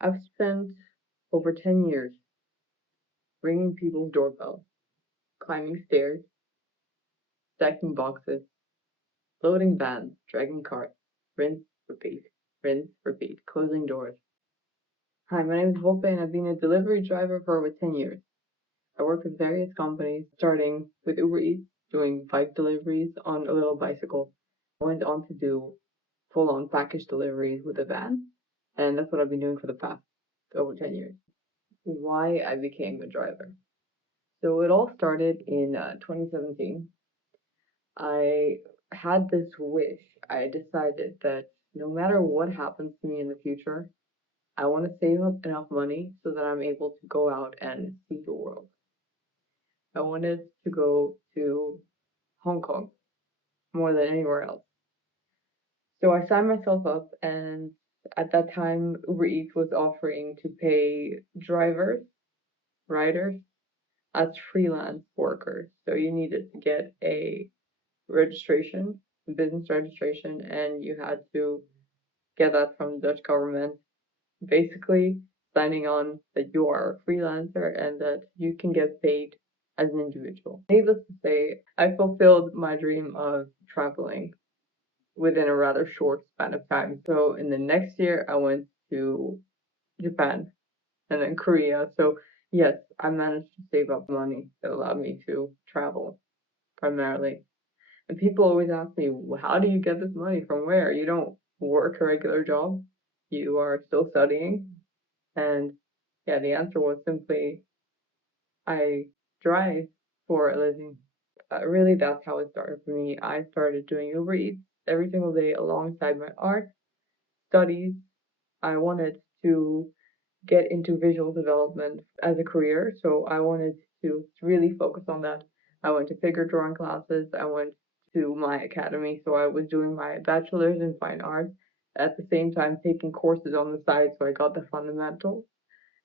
I've spent over 10 years ringing people's doorbells, climbing stairs, stacking boxes, loading vans, dragging carts, rinse, rinse, repeat, closing doors. Hi, my name is Volpe and I've been a delivery driver for over 10 years. I worked with various companies, starting with Uber Eats, doing bike deliveries on a little bicycle. I went on to do full-on package deliveries with a van, and that's what I've been doing for the past over 10 years. Why I became a driver. So it all started in 2017. I had this wish. I decided that no matter what happens to me in the future, I want to save up enough money so that I'm able to go out and see the world. I wanted to go to Hong Kong more than anywhere else. So I signed myself up, and at that time, Uber Eats was offering to pay drivers, riders, as freelance workers. So you needed to get a registration, business registration, and you had to get that from the Dutch government, basically signing on that you are a freelancer and that you can get paid as an individual. Needless to say, I fulfilled my dream of traveling within a rather short span of time. So in the next year, I went to Japan and then Korea. So yes, I managed to save up money that allowed me to travel primarily. And people always ask me, "Well, how do you get this money? From where? You don't work a regular job. You are still studying." And yeah, the answer was simply, I drive for a living. Really, that's how it started for me. I started doing Uber Eats every single day alongside my art studies. I wanted to get into visual development as a career, so I wanted to really focus on that. I went to figure drawing classes, I went to my academy, so I was doing my bachelor's in fine arts, at the same time taking courses on the side, so I got the fundamentals.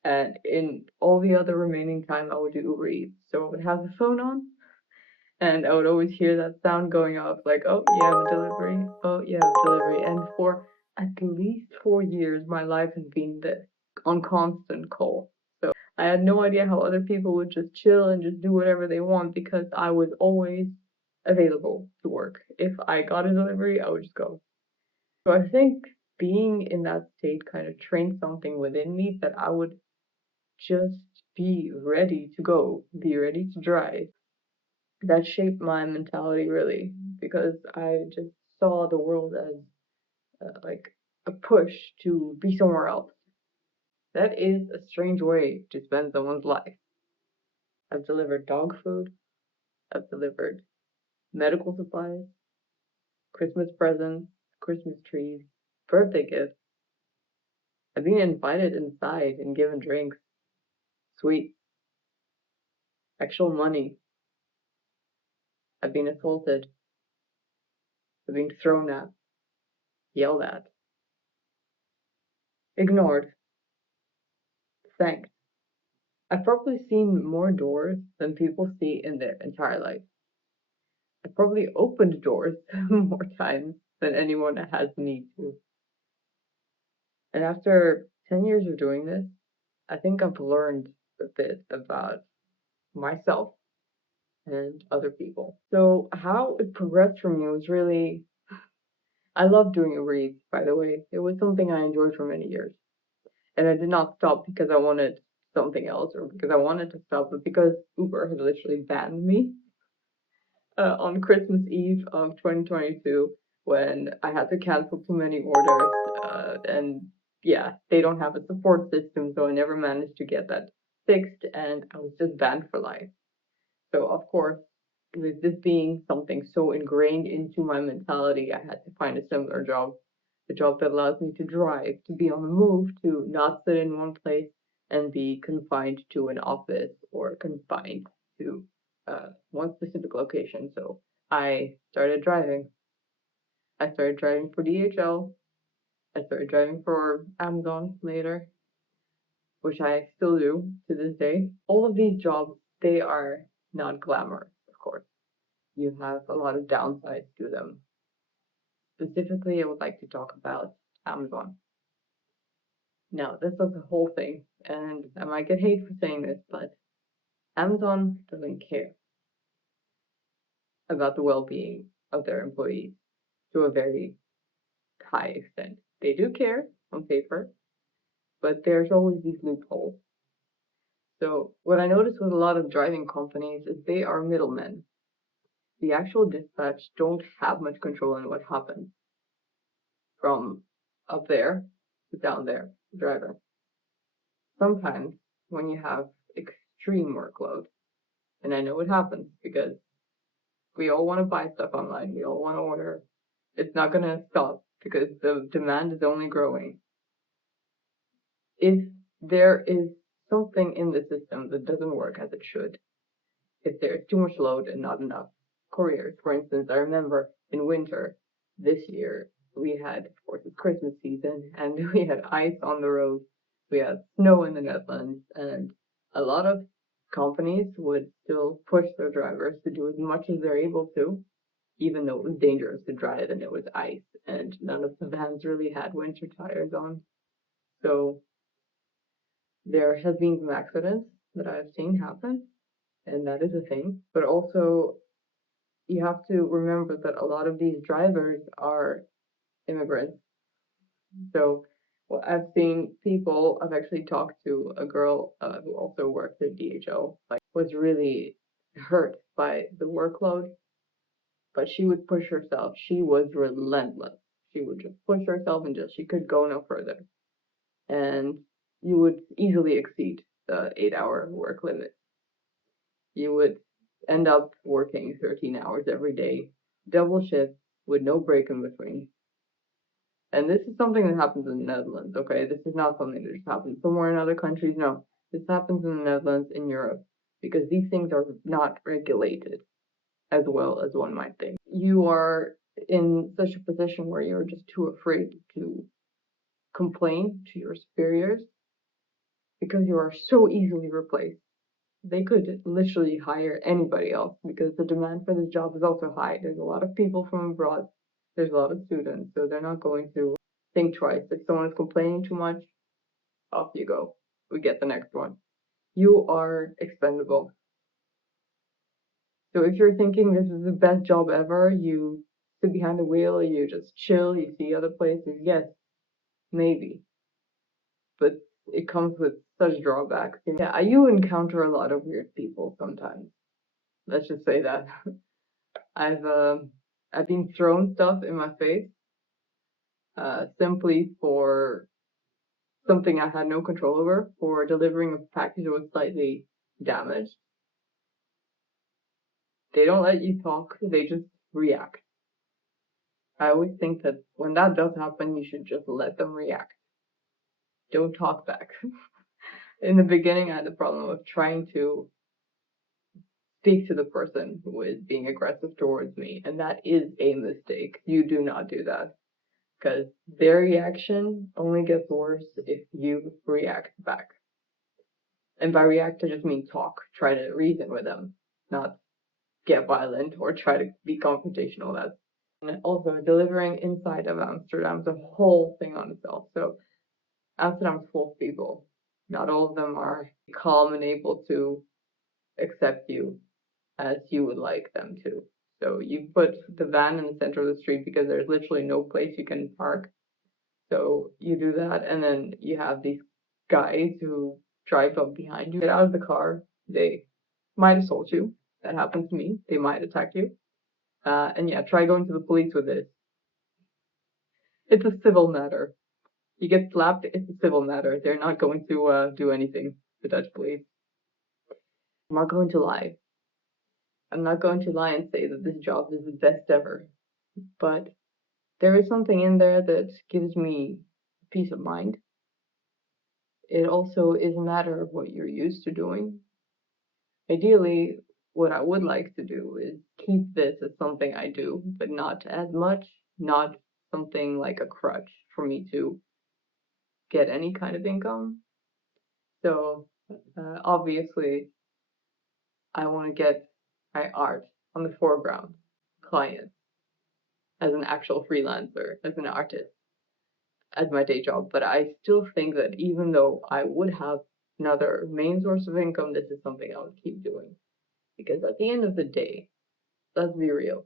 And in all the other remaining time, I would do Uber Eats. So I would have the phone on, and I would always hear that sound going off, like, "Oh, you have a delivery. Oh, you have a delivery." And for at least 4 years, my life has been this, on constant call. So I had no idea how other people would just chill and just do whatever they want because I was always available to work. If I got a delivery, I would just go. So I think being in that state kind of trained something within me that I would just be ready to go, be ready to drive. That shaped my mentality really because I just saw the world as like a push to be somewhere else. That is a strange way to spend someone's life. I've delivered dog food, I've delivered medical supplies, Christmas presents, Christmas trees, birthday gifts. I've been invited inside and given drinks, sweets, actual money. I've been assaulted, I've been thrown at, yelled at, ignored, thanked. I've probably seen more doors than people see in their entire life. I've probably opened doors more times than anyone has need to. And after 10 years of doing this, I think I've learned a bit about myself and other people. So how it progressed for me was really, I love doing Uber Eats, by the way. It was something I enjoyed for many years. And I did not stop because I wanted something else or because I wanted to stop, but because Uber had literally banned me on Christmas Eve of 2022 when I had to cancel too many orders. And yeah, they don't have a support system, so I never managed to get that fixed, and I was just banned for life. So, of course, with this being something so ingrained into my mentality, I had to find a similar job. A job that allows me to drive, to be on the move, to not sit in one place and be confined to an office or confined to one specific location. So I started driving. I started driving for DHL. I started driving for Amazon later, which I still do to this day. All of these jobs, they are not glamorous, of course. You have a lot of downsides to them. Specifically, I would like to talk about Amazon. Now, this is the whole thing, and I might get hate for saying this, but Amazon doesn't care about the well-being of their employees to a very high extent. They do care on paper, but there's always these loopholes. So what I notice with a lot of driving companies is they are middlemen. The actual dispatch don't have much control in what happens from up there to down there, the driver. Sometimes when you have extreme workload, and I know it happens because we all want to buy stuff online, we all want to order. It's not going to stop because the demand is only growing. If there is something in the system that doesn't work as it should, if there's too much load and not enough couriers, for instance, I remember in winter this year, we had, of course, it's Christmas season, and we had ice on the road, we had snow in the Netherlands, and a lot of companies would still push their drivers to do as much as they're able to, even though it was dangerous to drive and it was ice, and none of the vans really had winter tires on. So there has been some accidents that I've seen happen, and that is a thing. But also, you have to remember that a lot of these drivers are immigrants. So, well, I've seen people, I've actually talked to a girl who also worked at DHL, like, was really hurt by the workload, but she would push herself. She was relentless. She would just push herself until she could go no further. And you would easily exceed the 8-hour work limit. You would end up working 13 hours every day, double shift with no break in between. And this is something that happens in the Netherlands, okay? This is not something that just happens somewhere in other countries. No, this happens in the Netherlands, in Europe, because these things are not regulated as well as one might think. You are in such a position where you're just too afraid to complain to your superiors because you are so easily replaced. They could literally hire anybody else because the demand for this job is also high. There's a lot of people from abroad, there's a lot of students, so they're not going to think twice. If someone is complaining too much, off you go. We get the next one. You are expendable. So if you're thinking this is the best job ever, you sit behind the wheel, you just chill, you see other places, yes, maybe. But it comes with such drawbacks. Yeah, you encounter a lot of weird people sometimes. Let's just say that. I've I've been thrown stuff in my face, simply for something I had no control over, for delivering a package that was slightly damaged. They don't let you talk, they just react. I always think that when that does happen, you should just let them react. Don't talk back. In the beginning, I had the problem of trying to speak to the person who is being aggressive towards me, and that is a mistake. You do not do that, because their reaction only gets worse if you react back. And by react, I just mean talk, try to reason with them, not get violent or try to be confrontational. That's and also delivering inside of Amsterdam is a whole thing on itself. So Amsterdam's full of people. Not all of them are calm and able to accept you as you would like them to. So you put the van in the center of the street because there's literally no place you can park. So you do that, and then you have these guys who drive up behind you, get out of the car. They might assault you. That happens to me. They might attack you. And yeah, try going to the police with this. It's a civil matter. You get slapped, it's a civil matter. They're not going to do anything, the Dutch police. I'm not going to lie. I'm not going to lie and say that this job is the best ever. But there is something in there that gives me peace of mind. It also is a matter of what you're used to doing. Ideally, what I would like to do is keep this as something I do, but not as much, not something like a crutch for me to get any kind of income. So, obviously, I want to get my art on the foreground, clients, as an actual freelancer, as an artist. as my day job, but I still think that even though I would have another main source of income, this is something I would keep doing. Because at the end of the day, let's be real.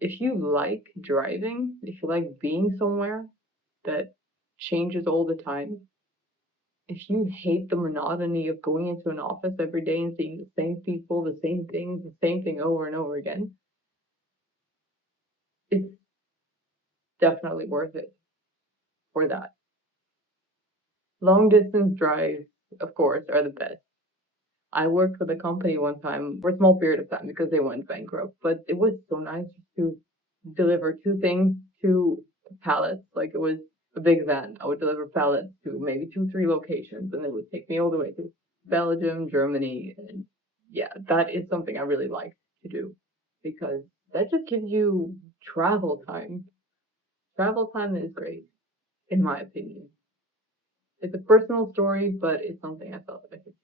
If you like driving, if you like being somewhere that changes all the time, if you hate the monotony of going into an office every day and seeing the same people, the same things, the same thing over and over again, it's definitely worth it for that. Long distance drives, of course, are the best. I worked with a company one time for a small period of time because they went bankrupt, but it was so nice to deliver two things, two pallets. Like it was a big van. I would deliver pallets to maybe two, three locations, and it would take me all the way to Belgium, Germany, and yeah, that is something I really like to do because that just gives you travel time. Travel time is great, in my opinion. It's a personal story, but it's something I felt that I could